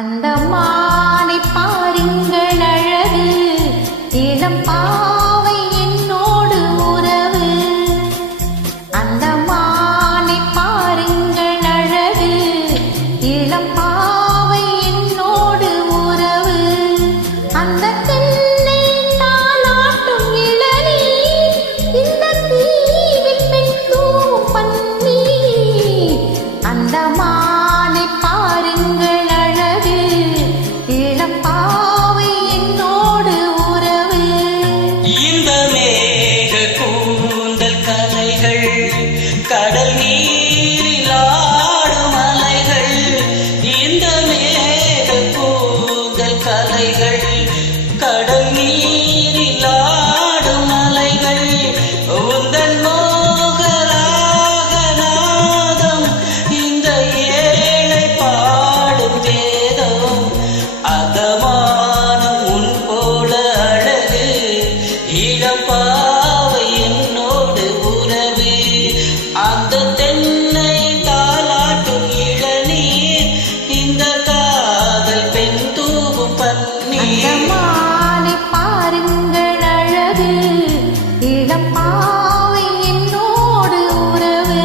அந்த மானை பாருங்கள் அழகு, இளம் பாவை என்னோடு உறவு. அந்த மானை பாருங்கள் அழகு, இளம் பாவை என்னோடு உறவு. அந்த தென்னை தாலாட்டும் இளநீர், இந்த தீவில் பெண்ணும் பன்னீர். அந்த மானை பாருங்கள் கடல் நீரில் ஆடும் அலைகள். இந்த மேக கூந்தல் கலைகள் கடல் நீரில் ஆடும் அலைகள். உந்தன் மோகராக நாதம் இந்த ஏழை பாடும் வேதம். அதமானம் உன் போல அழகு, இளப்பாவை என்னோடு உறவு. அந்த தென்னை தாலாட்டும் இளநீர், இந்த காதல் பெண் தூவும் பன்னீர். அந்த மானை பாருங்கள் அழகு, இளம் பாவை என்னோடு உறவு.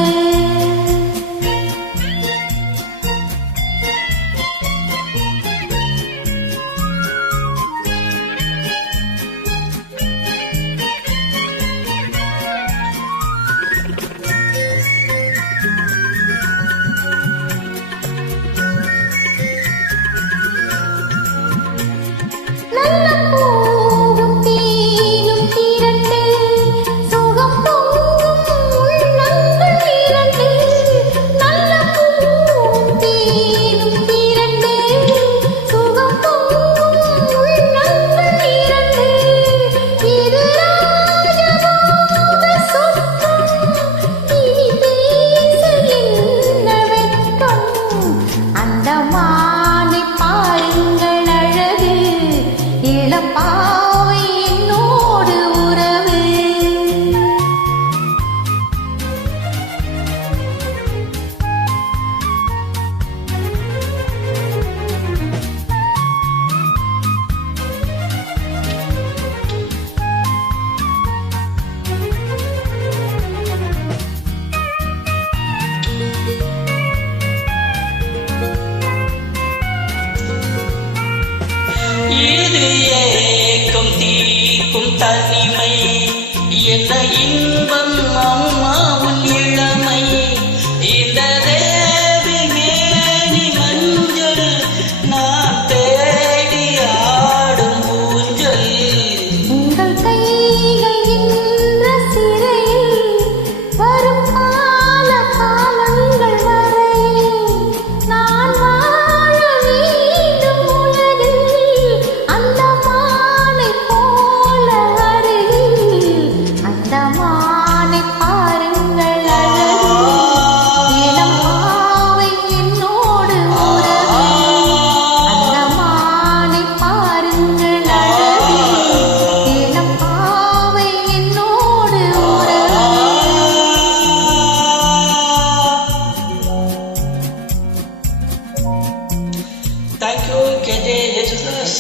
பாவை என்னோடு உறவு. இது ஏக்கும் தீக்கும் தனிமை, என்ன இன்பம் அம்மா உன் இளமை. இந்த தேவி மேனி மஞ்சள், நான் தேடி ஆடும் ஊஞ்சல். உங்கள் கைகள் என்ற சிறையில் வரும் கால காலங்கள் வரையில் நான் வாழ வேண்டும் உலகில். அந்த மானை போல அருகில், அந்த மானை பாருங்கள் அழகு, இளம் பாவை என்னோடு உறவு. அந்த மானை பாருங்கள் அழகு, இளம் பாவை என்னோடு உறவு. Thank you, KJ Jesus.